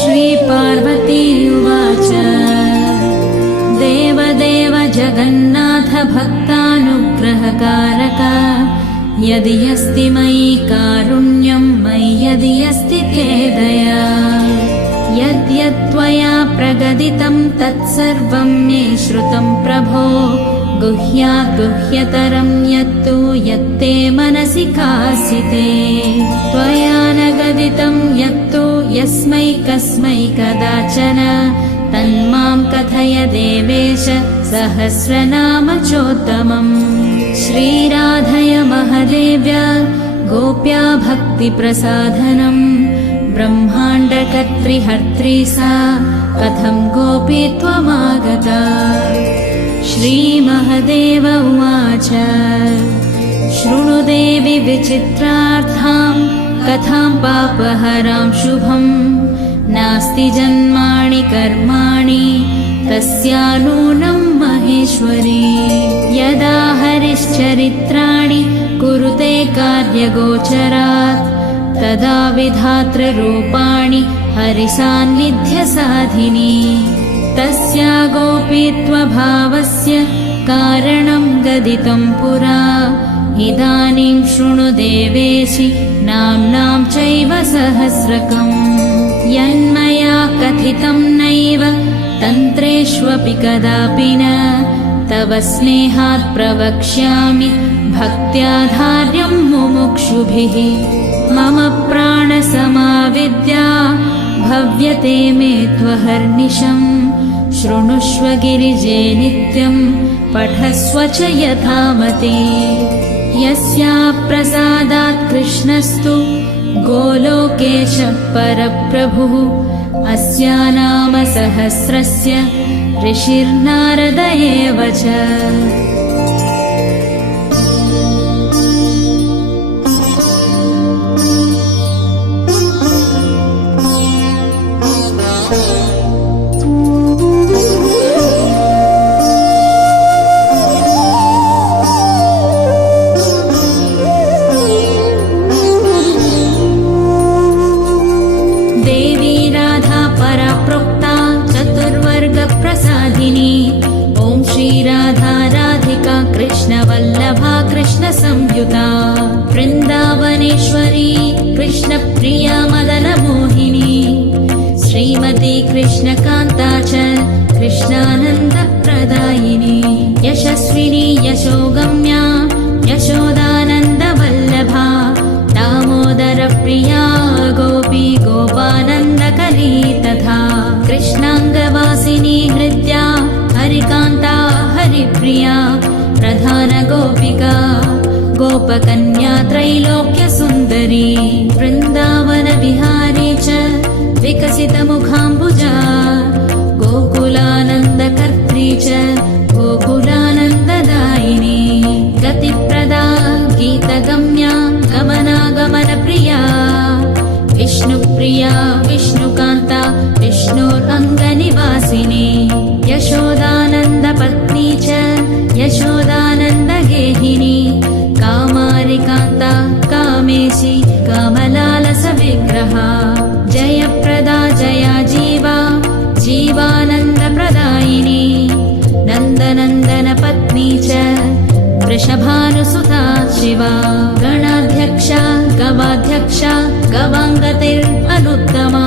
श्रीपार्वती उवाच देवदेव जगन्नाथ भक्तानुग्रहकारक यदि अस्ति मयि कारुण्यं मयि यदि अस्ति ते दया यद्यत्त्वया प्रगदितं तत्सर्वं मे श्रुतं प्रभो गुह्यात् गुह्यतरं यत्तु यत्ते मनसि कासिते त्वया न गदितं यत्तु यस्मै कस्मै कदाचन तन्मां कथय देवेश सहस्रनाम चोत्तमम् श्रीराधय महदेव्य गोप्या भक्तिप्रसाधनम् ब्रह्माण्डकर्त्रिहर्त्री सा कथं गोपी त्वमागता श्रीमहदेव उवाच शृणु देवि विचित्रार्थां कथां पापहरां शुभम् नास्ति जन्माणि कर्माणि तस्या नूनं महेश्वरी यदा हरिश्चरित्राणि कुरुते कार्यगोचरात् तदा विधातृरूपाणि हरिसान्निध्यसाधिनी तस्या गोपीत्वभावस्य कारणं गदितं पुरा इदानीं शृणु देवेशि नाम्नां चैव सहस्रकम् यन्मया कथितं नैव तन्त्रेष्वपि कदापि न तव स्नेहात् प्रवक्ष्यामि भक्त्याधार्यं मुमुक्षुभिः मम प्राणसमाविद्या भव्यते मे त्वहर्निशम् शृणुष्व गिरिजे नित्यं पठस्व च यथामति यस्या प्रसादात् कृष्णस्तु गोलोकेश परप्रभुः अस्या नाम सहस्रस्य ऋषिर्नारद एव च ॐ श्रीराधा राधिका कृष्णवल्लभा कृष्णसंयुता वृन्दावनेश्वरी कृष्णप्रिया मदनमोहिनी श्रीमती कृष्णकान्ता च कृष्णानन्दप्रदायिनी यशस्विनी यशोगम्या यशोदानन्दवल्लभा दामोदरप्रिया गोपी गोपानन्दकरी तथा कृष्णाङ्गवासिनी हृद्या हरिकान्ता हरिप्रिया प्रधानगोपिका गोपकन्या त्रैलोक्यसुन्दरी वृन्दावनविहारी च विकसितमुखाम्बुजा गोकुलानन्दकर्त्री च गोकुलानन्ददायिनी गतिप्रदा गीतगम्या गमनागमनप्रिया विष्णुप्रिया विष्णुकान्ता विष्णोरङ्गनिवासिनी यशोदानन्दपत्नी च यशोदानन्दगेहिनी कामारिकान्ता कामेशी कामलालसविग्रहा जयप्रदा जया जीवा जीवानन्दप्रदायिनी नन्दनन्दनपत्नी च वृषभानुसुता शिवा गणाध्यक्षा गवाध्यक्षा गवाङ्गतिरनुत्तमा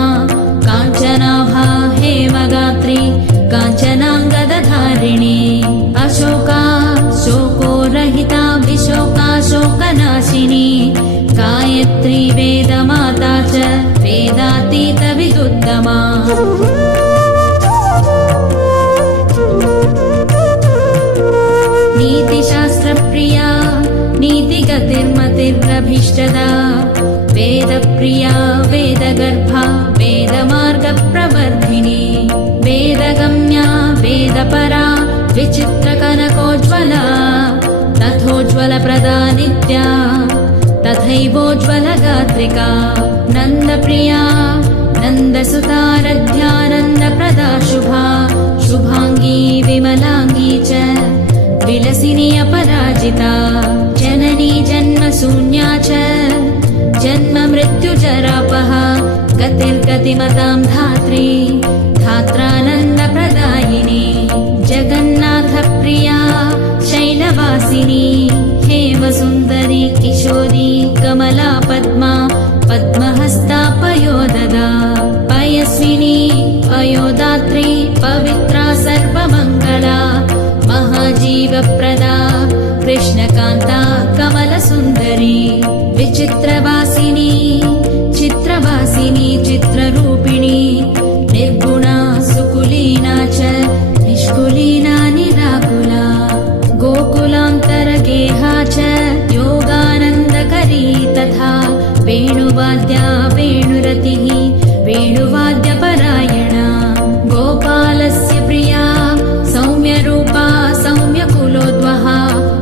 काञ्चनाभा हेमगात्री काञ्चनाङ्गदधारिणी अशोका शोकोरहिता विशोका शोकनाशिनी गायत्री वेदमाता च वेदातीतविदुत्तमा नीतिशास्त्रप्रिया नीतिगतिर्मतिर्भीष्टदा वेदप्रिया वेदगर्भा वेदमार्गप्रवर्धिनी वेदगम्या वेदपरा विचित्रकनकोज्ज्वला तथोज्ज्वलप्रदा नित्या तथैवोज्ज्वलगात्रिका नन्दप्रिया नन्दसुतारध्या नन्दप्रदा शुभा शुभाङ्गी विमला विलसिनी अपराजिता जननी जन्मशून्या च जन्म मृत्युजरापः गतिर्गतिमतां धात्री धात्रानन्दप्रदायिनी जगन्नाथप्रिया शैलवासिनी हेमसुन्दरी किशोरी कमला पद्मा पद्महस्ता पयोददा पयस्विनी पयोदात्री पवित्रा सर्वमङ्गला महाजीवप्रदा कृष्णकान्ता कमलसुन्दरी विचित्रवासिनी चित्रवासिनी चित्ररूपिणी निर्गुणा सुकुलीना च निष्कुलीना निराकुला गोकुलान्तरगेहा च योगानन्दकरी तथा वेणुवाद्या वेणुरतिः वेणुवाद्यपरायणा गोपालस्य प्रिया सौम्यरूपा सौम्यकुलोद्वहा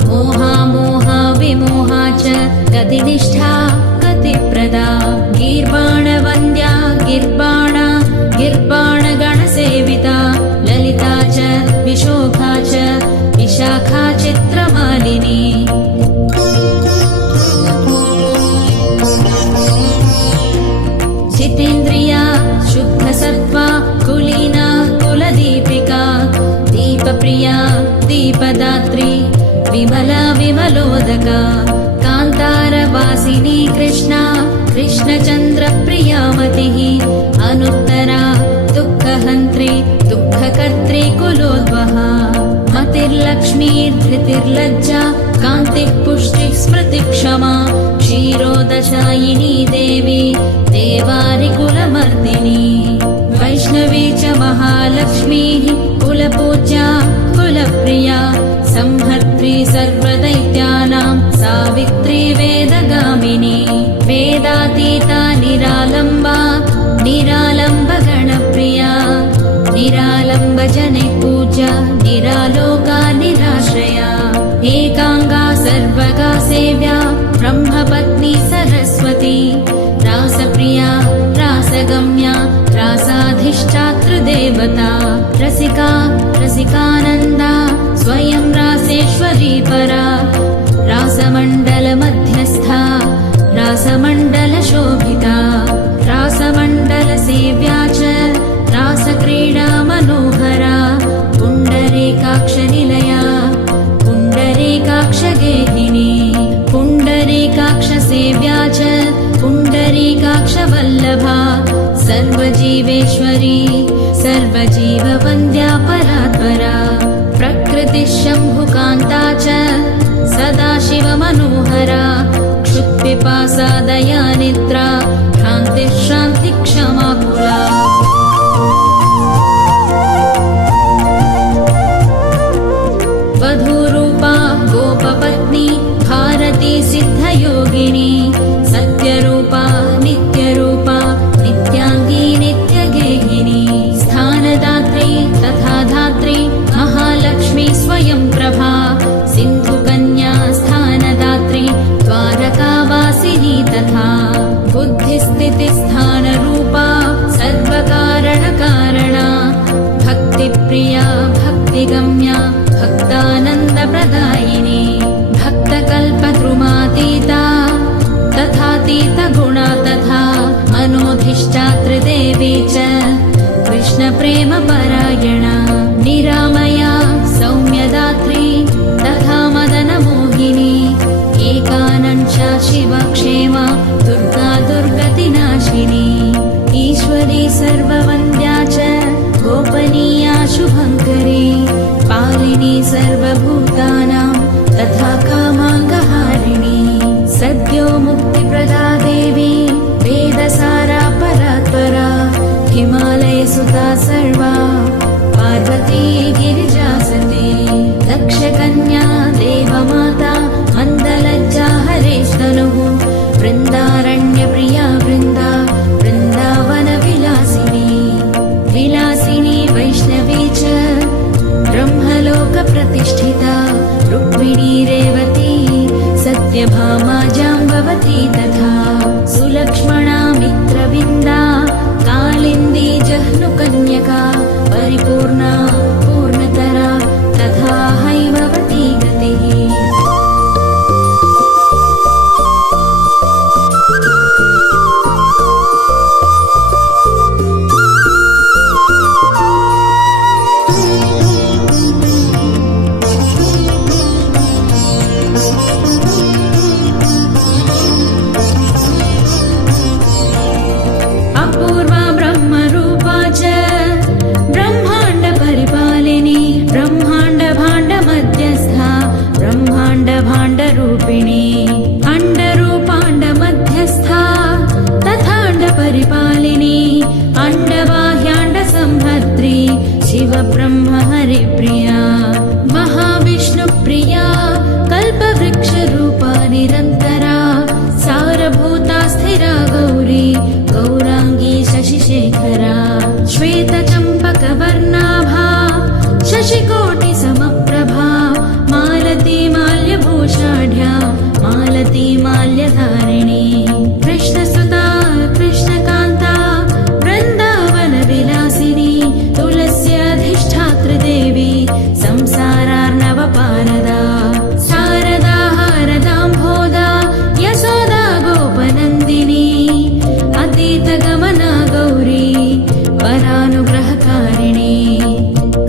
मोहा मोहा विमोहा च गतिनिष्ठा गतिप्रदा गीर्वाणवन्द्या गिर्वाणा गिर्वाणगणसेविता ललिता च विशोखा च विशाखा चित्रमालिनी जितेन्द्रिया शुद्धसत्त्वा कुलीना कुलदीपिका दीपप्रिया दीपदात्री विमला विमलोदका कान्तारवासिनी कृष्णा कृष्णचन्द्रप्रियामतिः अनुत्तरा दुःखहन्त्री दुःखकर्त्री कुलोद्वहा मतिर्लक्ष्मीर्धृतिर्लज्जा कान्तिः पुष्टिः स्मृतिः क्षमा क्षीरोदशायिनी देवी देवारिकुलमर्दिनी वैष्णवी च महालक्ष्मीः कुलपूज्या कुलप्रिया संहर्त्री सर्वदैत्यानां सावित्री वेदगामिनी वेदातीता निरालम्बा निरालम्बगणप्रिया निरालम्बजने पूज्या निरालोका निराश्रया एकाङ्गा सर्वगा सेव्या ब्रह्मपत्नी सरस्वती रासप्रिया रासगम्या रासाधिष्ठातृदेवता रसिका रसिकानन्दा स्वयं रासेश्वरी परा रासमण्डलमध्यस्था रासमण्डलशोभिता रासमण्डलसेव्या च रासक्रीडा मनोहरा पुण्डरीकाक्षनिलया पुण्डरीकाक्षगेहिनी पुण्डरीकाक्षसेव्या च पुण्डरीकाक्षवल्लभा सर्वजीवेश्वरी सर्वजीववन्द्या परात्परा प्रकृतिः शम्भुकान्ता च सदाशिवमनोहरा क्षुत्पिपासा दयानिद्रा भ्रान्तिः शान्तिः क्षमाकुला वधूरूपा गोपपत्नी भारती सिद्धयोगिनी सत्यरूपा नित्यरूपा नित्याङ्गी नित्यगेहिनी स्थानदात्री तथा धात्री महालक्ष्मी स्वयं प्रभा सिन्धुकन्या स्थानदात्री द्वारकावासिनी तथा बुद्धिस्थितिस्थानरूपा सर्वकारणकारणा भक्तिप्रिया भक्तिगम्या भक्तानन्दप्रदायिनी भक्तकल्पद्रुमातीता तथातीतगुणा तथा मनोधिष्ठातृदेवी च कृष्णप्रेमपरायणा निरामया सौम्यदात्री तथा मदनमोहिनी एकानंशा शिवक्षेमा दुर्गा दुर्गतिनाशिनी ईश्वरी सर्ववन्द्या च गोपनीया शुभङ्करी पालिनी सर्वभूतानां तथा कामाङ्गहारिणी सद्यो मुक्तिप्रदा देवी वेदसारा परात्परा हिमालयसुता सर्वा पार्वती गिरिजासती दक्षकन्या देवमाता मन्दलज्जा हरेस्तनुः वृन्दारण्यप्रिया वृन्दावनविलासिनी विलासिनी वैष्णवी च ब्रह्मलोकप्रतिष्ठिता रुक्मिणी रेवती सत्यभामा जाम्बवती तथा सुलक्ष्मणा मित्रविन्दा कालिन्दी जह्नुकन्यका परिपूर्णा ब्रह्म हरिप्रिया महाविष्णुप्रिया कल्पवृक्षरूपा निरन्तरा सारभूता स्थिरा गौरी गौराङ्गी शशिशेखरा श्वेतचम्पकवर्णाभा शशिकोटिसमप्रभा मालती माल्यभूषाढ्या मालती माल्यधारिणी कृष्णसुता कृष्णकान्ता वृन्दावनविलासिनी तुलस्याधिष्ठातृदेवी संसारार्णवपारदा शारदा हारदाम्भोदा यशोदा गोपनन्दिनी अतीतगमना गौरी वरानुग्रहकारिणी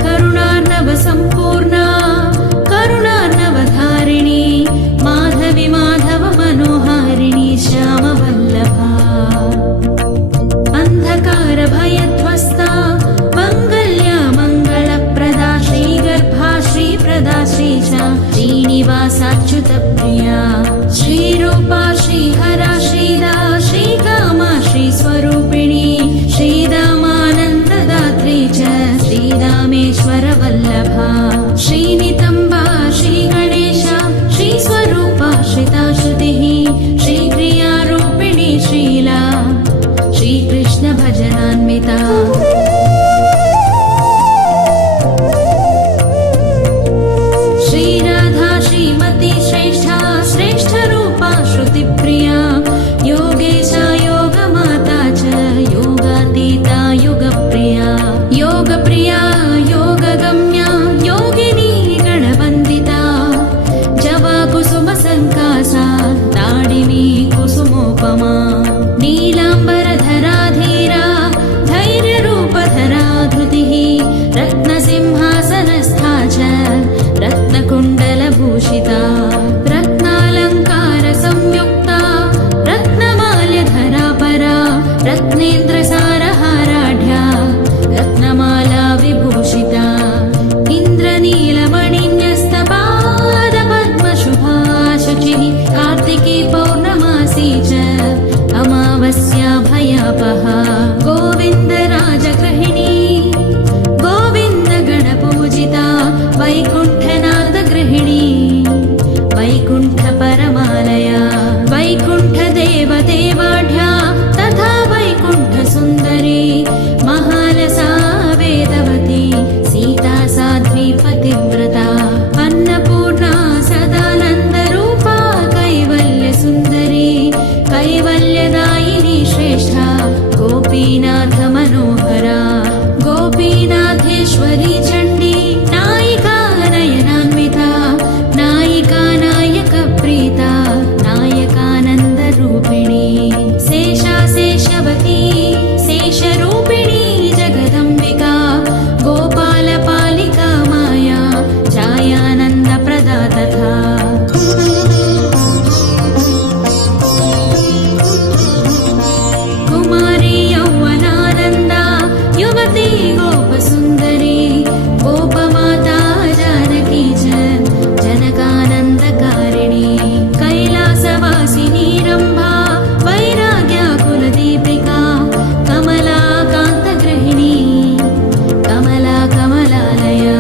करुणार्णवसम्पूर्णा करुणार्णवधारिणी माधवी माधव मनोहारिणी श्यामवल्लभा अन्धकारभयध्वस्ता मङ्गल्या मङ्गलप्रदा श्रीगर्भा श्रीप्रदा श्रीचा श्रीनिवासाच्युतप्रिया श्रीरूपा श्रीहरा श्रीदा श्रीकामा श्रीस्वरूपिणी श्रीदामानन्ददात्री च श्रीरामेश्वरवल्लभा श्रीनितम्बा श्रीगणेशा श्रीस्वरूपा श्रिताश्रुतिः श्रीक्रियारूपिणी श्रीला श्रीकृष्णभजनान्विता श्रीराधा श्रीमती श्रेष्ठा श्रेष्ठरूपा श्रुतिप्रिया योगेशा योगमाता च योगातीता युगप्रिया योगप्रिया योगगम्या योगिनी गणवन्दिता जवा कुसुमसङ्कासा ताडिनी कुसुमोपमा नीलाम्बरधरा धीरा धैर्यरूपधरा धृतिः रत्नसिंहासनस्था च रत्नकुण्डलभूषिता रत्नालङ्कारसंयुक्ता रत्नमाल्यधरा परा रत्नेन्द्रसारहाराढ्या रत्नमाला विभूषिता इन्द्रनीलमणिन्यस्तपादपद्मशुभा शुचिः कार्तिकी पौर्णमासी च अमावस्या भयापहा गोविन्दराजगृहिणी गोविन्दगणपूजिता वैकुण्ठनाथगृहिणी वैकुण्ठपरमालया वैकुण्ठदेवदेवाढ्या तथा वैकुण्ठसुन्दरी महालसा वेदवती सीता साध्वीपतिव्रता अन्नपूर्णा सदानन्दरूपा कैवल्यसुन्दरी कैवल्यदायिनी श्रेष्ठा गोपीनाथ मनोहरा गोपीनाथेश्वरी चण्डी नायिका नयनान्विता नायिका नायकप्रीता नायकानन्दरूपिणी शेषा शेषवती शेषरूपिणी जगदम्बिका गोपालपालिका माया छायानन्दप्रदा तथा कुमारी यौवनानन्दा युवती गोपसुन्दरी गोपमाता जानकी च जनकानन्दकारिणी कैलासवासिनी रम्भा वैराग्याकुलदीपिका कमलाकान्तगृहिणी कमला कमलालया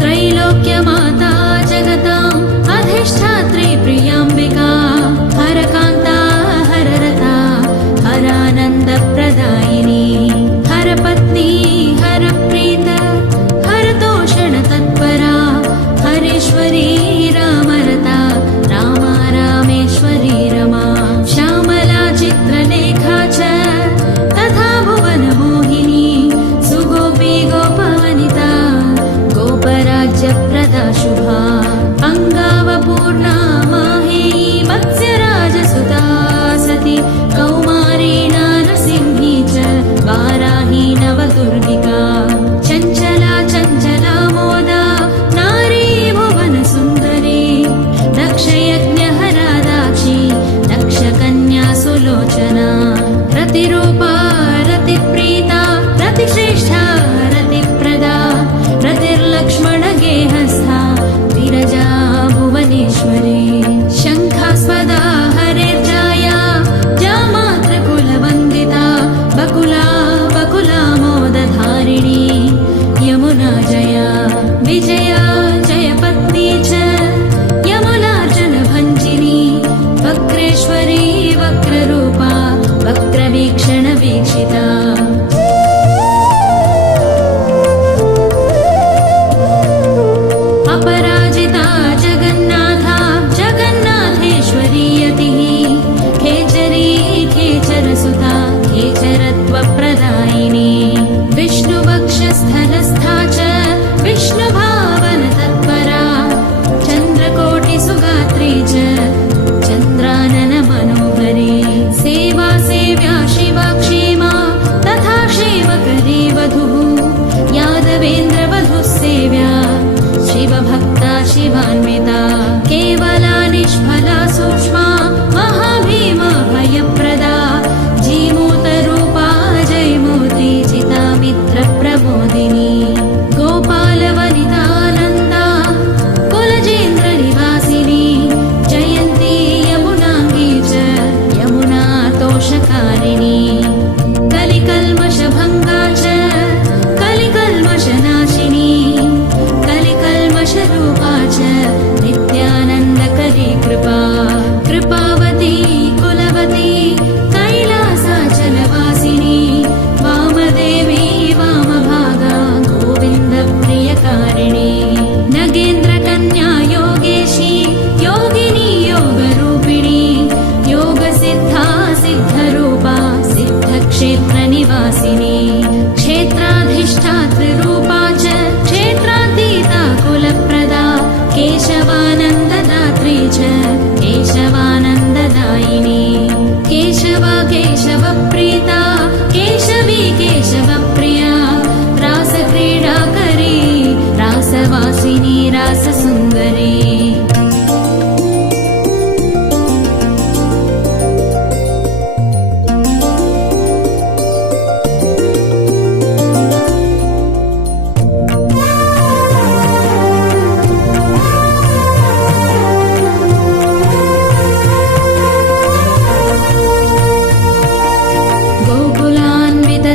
त्रैलोक्यमाता जगताम् अधिष्ठात्री प्रियाम्बिका हरकान्ता हररता हरानन्दप्रदायिनी हरपत्नी हरप्रीत हरतोषणतत्परा हरेश्वरी रामरता रामा रामेश्वरी रमा श्यामला चित्रलेखा च तथा भुवनमोहिनी सुगोपी गोपवनिता गोपराज्यप्रदा शुभा अङ्गावपूर्णा माहेयी मत्स्यराजसुता सती कौमारी नारसिंही च वाराही नवदुर्गिका चञ्चला चञ्चला मोदा नारी भुवनसुन्दरी दक्षयज्ञहरा दाक्षी दक्षकन्या सुलोचना रतिरूपा रतिप्रीता रतिश्रेष्ठा रतिप्रदा रतिर्लक्ष्मणगेहस्था विरजा भुवनेश्वरी शङ्खास्पदा हरेर्जाया जामात्रकुलवन्दिता बकुला बकुला मोदधारिणी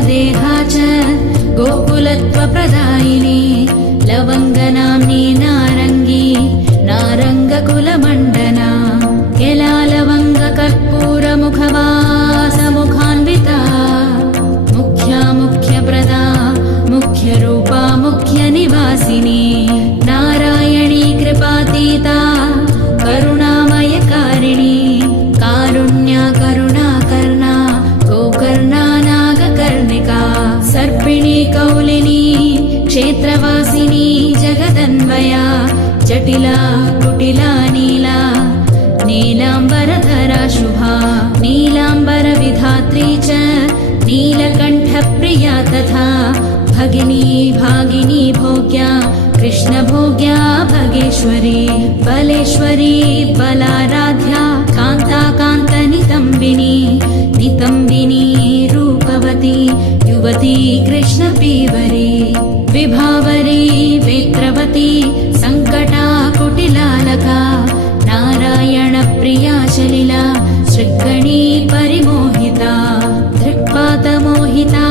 देहा च गोकुलत्वप्रदायिनी लवङ्गनाम्नी नारङ्गी नारङ्गकुलमण्डना यलालवङ्गकर्पूरमुखवासमुखान्विता मुख्या मुख्यप्रदा मुख्यरूपा मुख्यनिवासिनी नारायणी कृपातीता करुणामयकारिणी कारुण्या करुणाकर्णा गोकर्णा नागकर्णिका सर्पिणी कौलिनी क्षेत्रवासिनी जगदन्वया जटिला कुटिला नीला नीलाम्बरधरा शुभा नीलाम्बरविधात्री च नीलकण्ठप्रिया तथा भगिनी भागिनी भोग्या कृष्णभोग्या भगेश्वरी बलेश्वरी बलाराध्या कान्ता कान्तनितम्बिनी नितम्बिनी रूपवती युवती कृष्णपीवरी विभावरी वेत्रवती सङ्कटा कुटिलालका नारायणप्रिया सलिला शृङ्गणी परिमोहिता दृक्पातमोहिता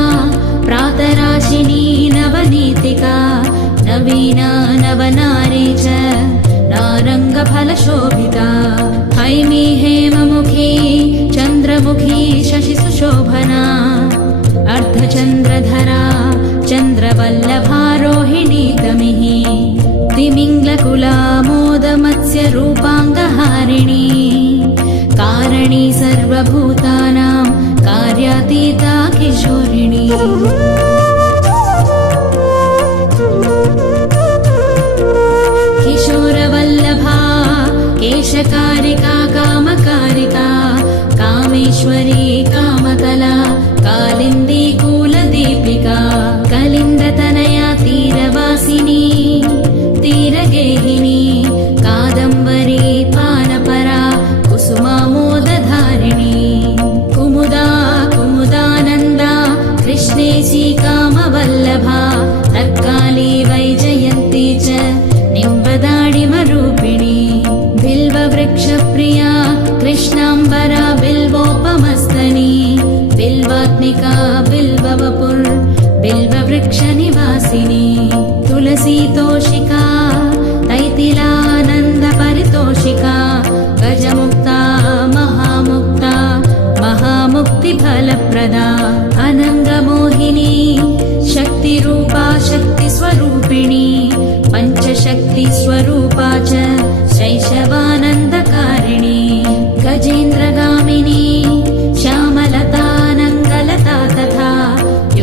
प्रातराशिनी नवनीतिका नवीना नवनारी च नारङ्गफलशोभिता हैमी हेममुखी चन्द्रमुखी शशिसुशोभना अर्धचन्द्रधरा चन्द्रवल्लभारोहिणी तमिहि तिमिङ्गलकुला मोदमत्स्यरूपाङ्गहारिणी कारिणी सर्वभूतानां कार्यातीता किशोरिणी किशोरवल्लभा केशकारिका कामकारिका कामेश्वरी कामकला कालिन्दी कुलदीपिका कलिन्दतनया तीरवासिनी तीरगेहिनी कादम्बरी पानपरा कुसुमामोदधारिणी कुमुदा कुमुदानन्दा कृष्णेशी कामवल्लभा तत्काली वैजयन्ती च निम्बदाडिमरूपिणी बिल्ववृक्षप्रिया कृष्णाम्बरा बिल्वोपमस्तनी बिल्वात्मिका बिल्ववपुर् बिल्ववृक्षनिवासिनी तुलसीतोषिका तैतिलानन्दपरितोषिका गजमुक्ता महामुक्ता महामुक्तिफलप्रदा अनङ्गमोहिनी शक्तिरूपा शक्तिस्वरूपिणी पञ्चशक्तिस्वरूपा च शैशवानन्दकारिणी गजेन्द्रगामिनी श्यामलतानङ्गलता तथा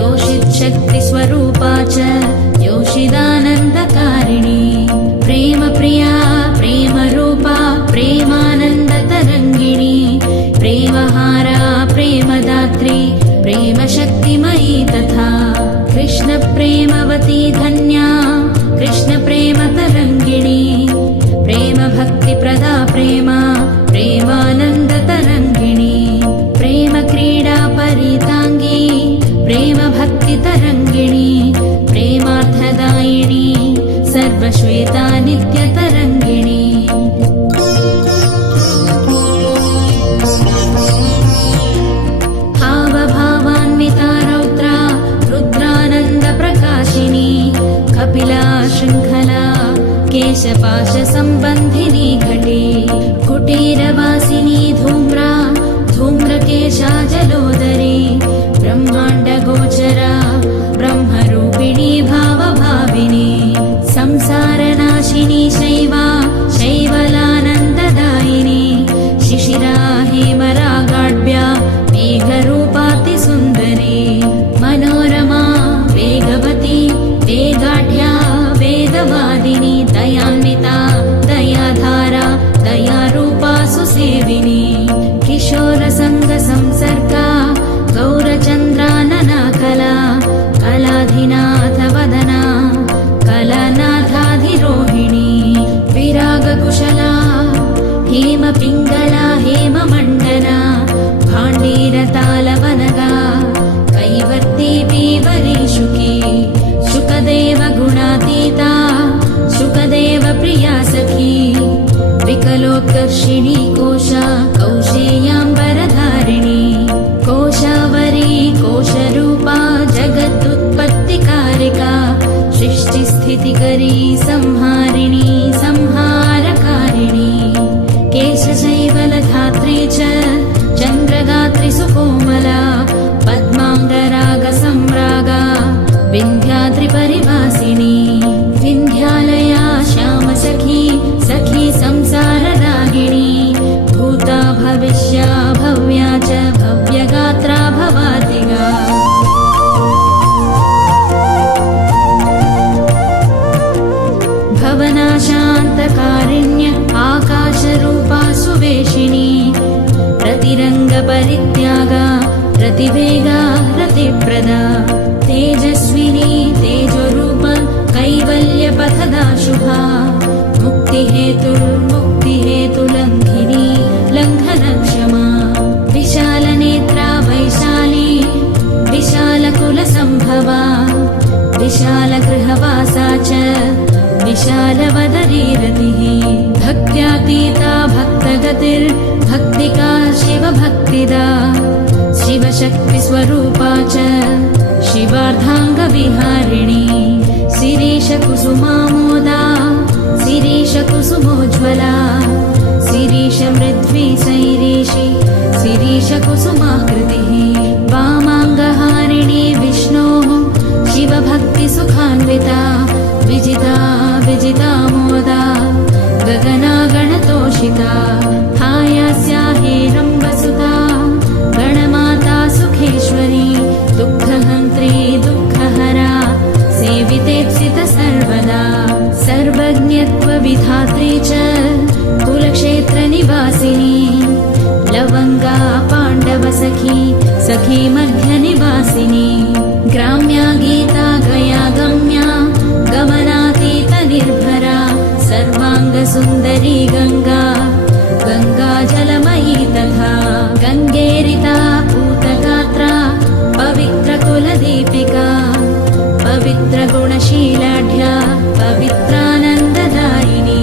योषितशक्तिस्वरूपा च योषिदानन्दकारिणी प्रेमप्रिया प्रेमरूपा प्रेमानन्दतरङ्गिणी प्रेमहारा प्रेमदात्री प्रेमशक्तिमयी तथा कृष्णप्रेमवती धन्या कृष्णप्रेमतरङ्गिणी प्रेमभक्तिप्रदा प्रेमा प्रेमानन्दतरङ्गिणी प्रेमक्रीडा परिताङ्गी प्रेमभक्तितरङ्गिणी प्रेमार्थदायिनी सर्वश्वेता नित्यतरङ्गिणी भावभावान्विता रौद्रा रुद्रानन्दप्रकाशिनी कपिला शृङ्खला केशपाशसम्बन्धिनी घटी कुटीरवासिनी धूम्रा धूम्रकेशा जलोदरी ब्रह्माण्डगोचरा ब्रह्मरूपिणी भावभाविनी संसारनाशिनी शैवा शैवलानन्ददायिनी शिशिरा हेमरागाढ्या मेघरूपातिसुन्दरी मनोरमा वेगवती वेगाढ्या वेदवादिनी दयान्विता दयाधारा दयारूपा सुसेविनी किशोरसङ्गसंसर्गा गौरचन्द्रानना कला कलाधिनाथवदना कलानाथाधिरोहिणी विरागकुशला हेमपिङ्गला हेममण्डना भाण्डीरतालवनगा कैवर्ती पीवरी शुकी शुकदेव गुणातीता शुकदेव प्रिया सखी विकलोत्कर्षिणी कोशा कौशेयाम्बरधारिणी कोशावरी कोशरूपा शूकरी संहारिणी संहारकारिणी केशशैवलधात्री च चन्द्रगात्री सुकोमला पद्माङ्गरागसम्रागा विन्ध्याद्रिपरिवासिनी विन्ध्यालया श्यामसखी सखी संसाररागिणी भूता भविष्या भव्या च भव्यगात्रा भवातिगा भवनाशान्तकारिण्य आकाशरूपा सुवेशिनी प्रतिरङ्गपरित्यागा प्रतिवेगा रतिप्रदा तेजस्विनी तेजोरूप कैवल्यपथदा शुभा मुक्तिहेतुर्मुक्तिहेतुलङ्घिनी लङ्घनक्षमा विशालनेत्रा वैशाली विशालकुलसम्भवा विशालगृहवासा च विशालवदनी रतिः भक्त्यातीता भक्तगतिर्भक्तिका शिवभक्तिदा शिवशक्तिस्वरूपा च शिवार्धाङ्गविहारिणी शिरीशकुसुमामोदा शिरीशकुसुमोज्ज्वला शिरीशमृद्वी सैरीशि शिरीशकुसुमाकृतिः वामाङ्गहारिणी विष्णोः शिवभक्तिसुखान्विता विजिता विजितामोदा गगनागणतोषिता हायास्या हेरम्बसुता गणमाता सुखेश्वरी दुःखहन्त्री दुःखहरा सेवितेप्सित सर्वदा सर्वज्ञत्वविधात्री च कुलक्षेत्रनिवासिनी लवङ्गा पाण्डवसखी सखी मध्यनिवासिनी ग्राम्या गीता गया गम्या गमनातीतनिर्भरा सर्वाङ्गसुन्दरी गङ्गा गङ्गाजलमयी तथा गङ्गेरिता पूतगात्रा पवित्रकुलदीपिका पवित्रगुणशीलाढ्या पवित्रानन्ददायिनी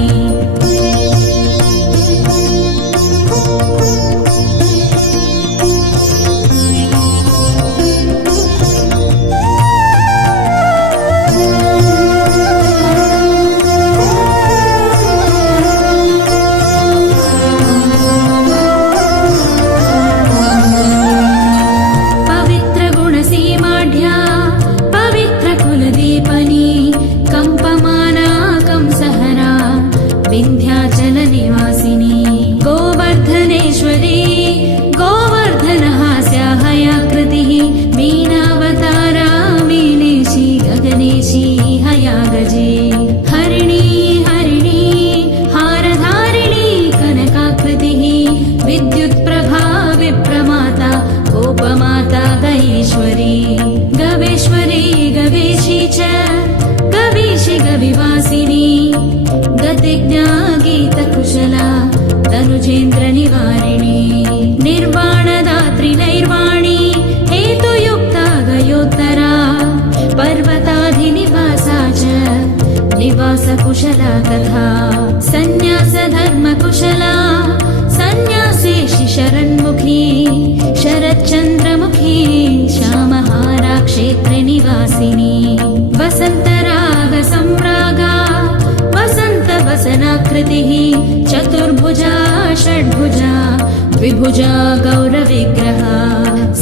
तनुजेन्द्रनिवारिणी निर्वाणदात्री नैर्वाणी हेतुयुक्ता गयोत्तरा पर्वताधिनिवासा च निवासकुशला तथा सन्न्यासधर्मकुशला सन्न्यासेशि शरन्मुखी शरच्चन्द्रमुखी श्यामहारा क्षेत्रनिवासिनी वसन्तरागसम्रागा वसन्तवसनाकृतिः चतुर्भुजा षड्भुजा द्विभुजा गौरविग्रहा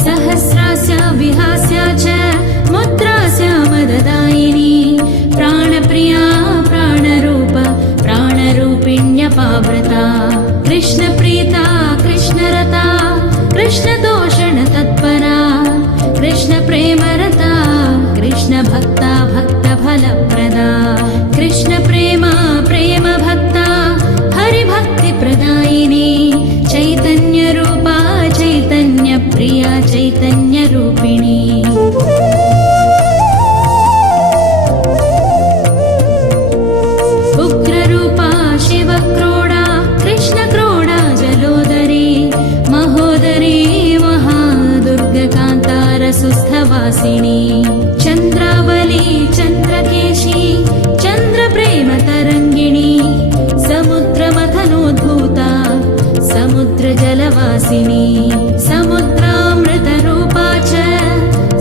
सहस्रास्या विहास्या च मुद्रास्या मददायिनी प्राणप्रिया प्राणरूप प्राणरूपिण्यपावृता कृष्णप्रीता कृष्णरता कृष्णतोषणतत्परा कृष्णप्रेमरता कृष्णभक्ता भक्तफलप्रदा कृष्णप्रेमा प्रेमभक्ता हरिभक्तिप्रदायिनी चैतन्यरूपा चैतन्यप्रिया चैतन्यरूपिणी उग्ररूपा शिवक्रोडा कृष्णक्रोडा जलोदरी महोदरी महादुर्गकान्तारसुस्थवासिनी चन्द्रावली चन्द्रकेशी चन्द्रप्रेमतरङ्गिणी समुद्रमथनोद्भूता समुद्रजलवासिनी समुद्रामृतरूपा च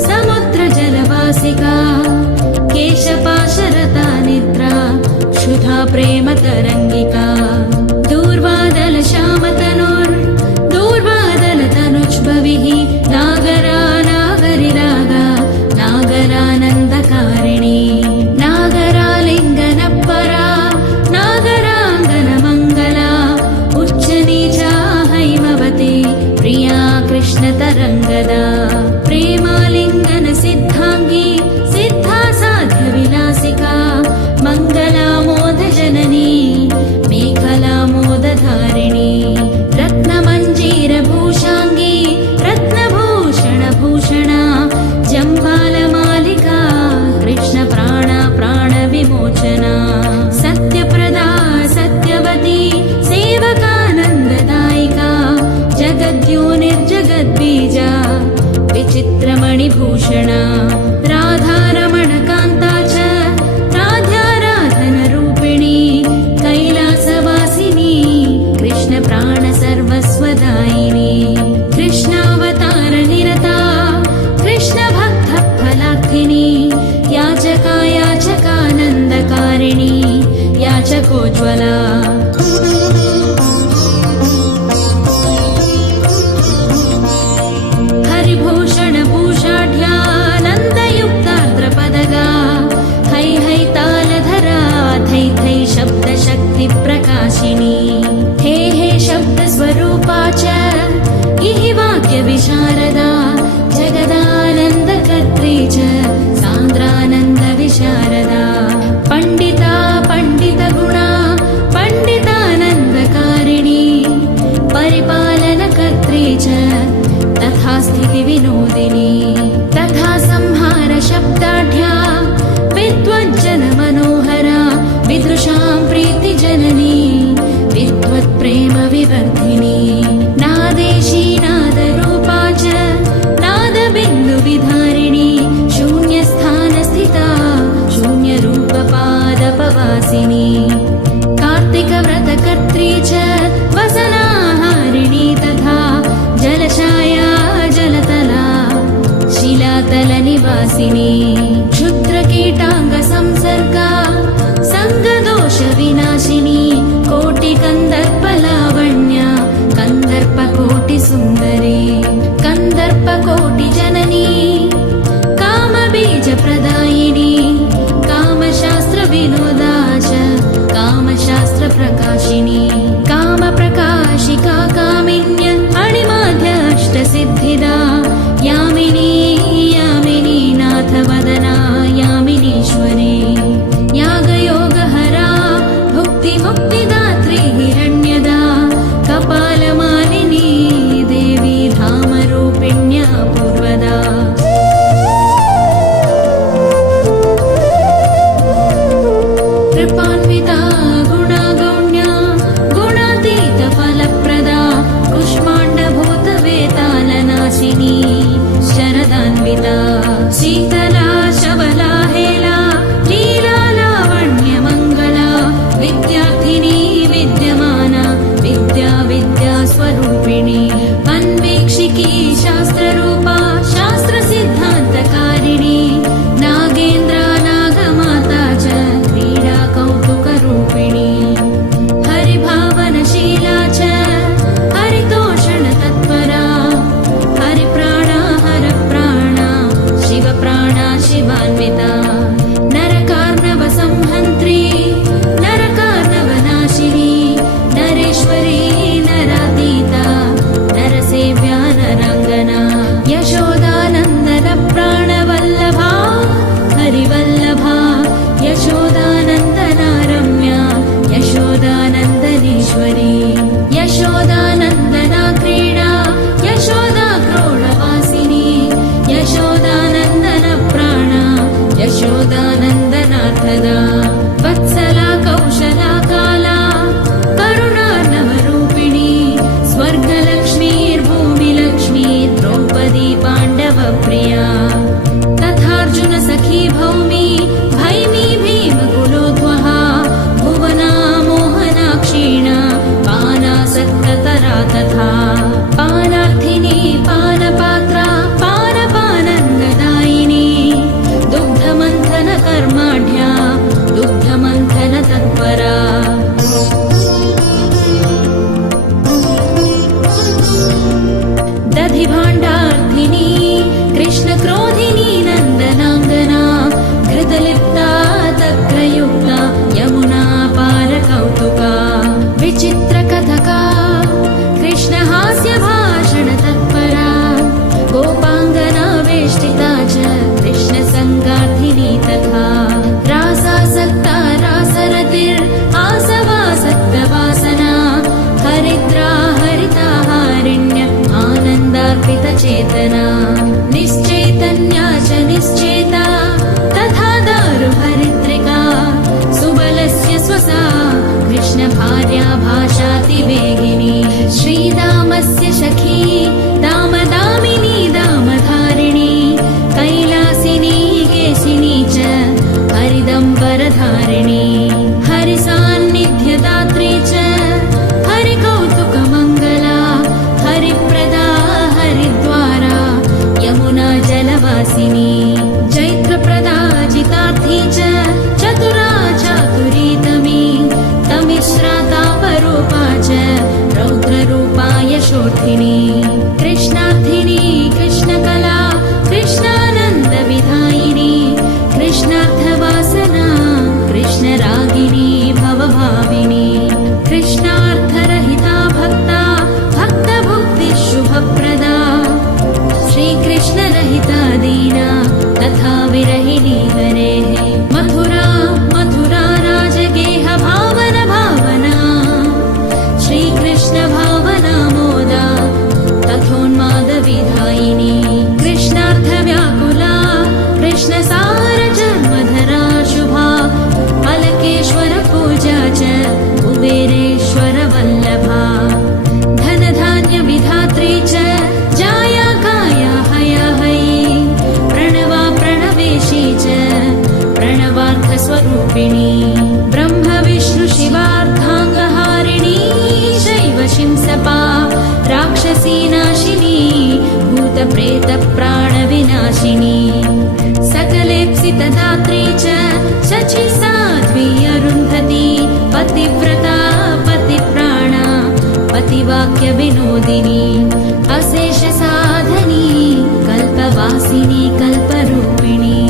समुद्रजलवासिका केशपाशरता निद्रा विवर्धिनी याचका याचकानन्दकारिणी याचकोज्ज्वला हरिभूषणभूषाढ्यानन्दयुक्तार्द्रपदगा है है तालधरा थै थै शब्दशक्तिप्रकाशिनी हे हे शब्दस्वरूपा च इहि वाक्यविशारदा जगदानन्दकर्त्री च सान्द्रानन्दविशारदा पण्डिता पण्डितगुणा पण्डितानन्दकारिणी परिपालनकर्त्री च तथा स्थितिविनोदिनी तथा संहारशब्दाढ्या विद्वज्जनमनोहरा विदृशां प्रीतिजननी विद्वत्प्रेमविवर्धिनी नादेशी नादरूपा च नादबिन्दुविधारिणी शून्यस्थानस्थिता शून्यरूपपादपवासिनी कार्तिकव्रतकर्त्री च वसनाहारिणी तथा जलशाया जलतला शिलातलनिवासिनी क्षुद्रकीटाङ्गसंसर्गा सङ्गदोषविनाशिनी कोटिकन्दर्पलावण्या कन्दर्पकोटिसुन्दरी कन्दर्पकोटिजननी कामबीजप्रदायिनी कामशास्त्रविनोदा च कामशास्त्रप्रकाशिनी कामप्रकाशिका कामिन्य अणिमाध्य अष्टसिद्धिदा यामिनी यामिनी नाथवदना यामिनीश्वरी यागयोगहरा भुक्तिमुक्तिदात्री हिरण्यदा कपालमालिनी देवी धामरूपिण्या पूर्वदा कृपान्विता गुणागौण्या गुणातीतफलप्रदा कुष्माण्डभूतवेतालनाशिनी शरदान्विता शीतला शबला हेला लीला लावण्यमङ्गला विद्यार्थिनी विद्यमाना विद्या विद्यास्वरूपिणी अन्वेक्षिकी शास्त्ररूपा शास्त्रसिद्धान्तकारिणी नागेन्द्रा नागमाता च क्रीडा कौतुकरूपिणी हरिभावनशीला च हरितोषणतत्परा हरिप्राणा हरप्राणा शिवप्राणा शिवान्विता नरकार्णवसंहन्त्री नरकार्णवनाशिनी नरेश्वरी नरातीता नरसेव्या नराङ्गना यशोदानन्दनप्राणवल्लभा हरिवल्लभा यशोदानन्दना रम्या यशोदानन्दनीश्वरी यशोदानन्दना क्रीडा यशोदा क्रोडवासिनी यशोदानन्दन प्राणा यशो च रौद्ररूपाय शोधिनी कृष्णार्थिनी कृष्णकला कृष्णानन्दविधायिनी कृष्णार्थवासना कृष्णरागिनी भवभाविनी कृष्णार्थरहिता भक्ता भक्तभुक्तिशुभप्रदा श्रीकृष्णरहिता दीना तथा विरहिणी हरेः मथुरा मथुरा राजगेह भावन भावना श्रीकृष्ण भावना मोदा तथोन्मादविधायिनी कृष्णार्थव्याकुला कृष्णसार जन्मधरा शुभा अलकेश्वर पूजा च कुबेरेश्वर वल्लभा धनधान्यविधात्री च जाया काया हया हयी प्रणवा प्रणवेशी च प्रणवार्थस्वरूपिणी ब्रह्म विष्णु शिवार्धाङ्गहारिणी शैव शिंसपा राक्षसी नाशिनी भूतप्रेतप्राणविनाशिनी सकलेप्सितदात्री च शचि साध्वी अरुन्धती पतिव्रता पतिप्राणा पतिवाक्यविनोदिनी अशेषसाधनी कल्पवासिनी कल्परूपिणी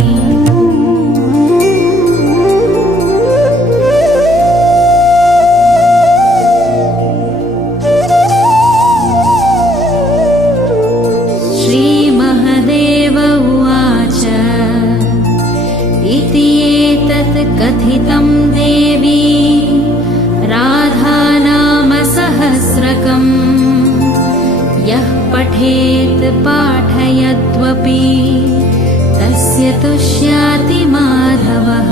श्रीमहदेव उवाच इति एतत् कथितं देवी राधानामसहस्रकम् यः पठेत् पाठयत्वपि तस्य तुष्याति माधवः।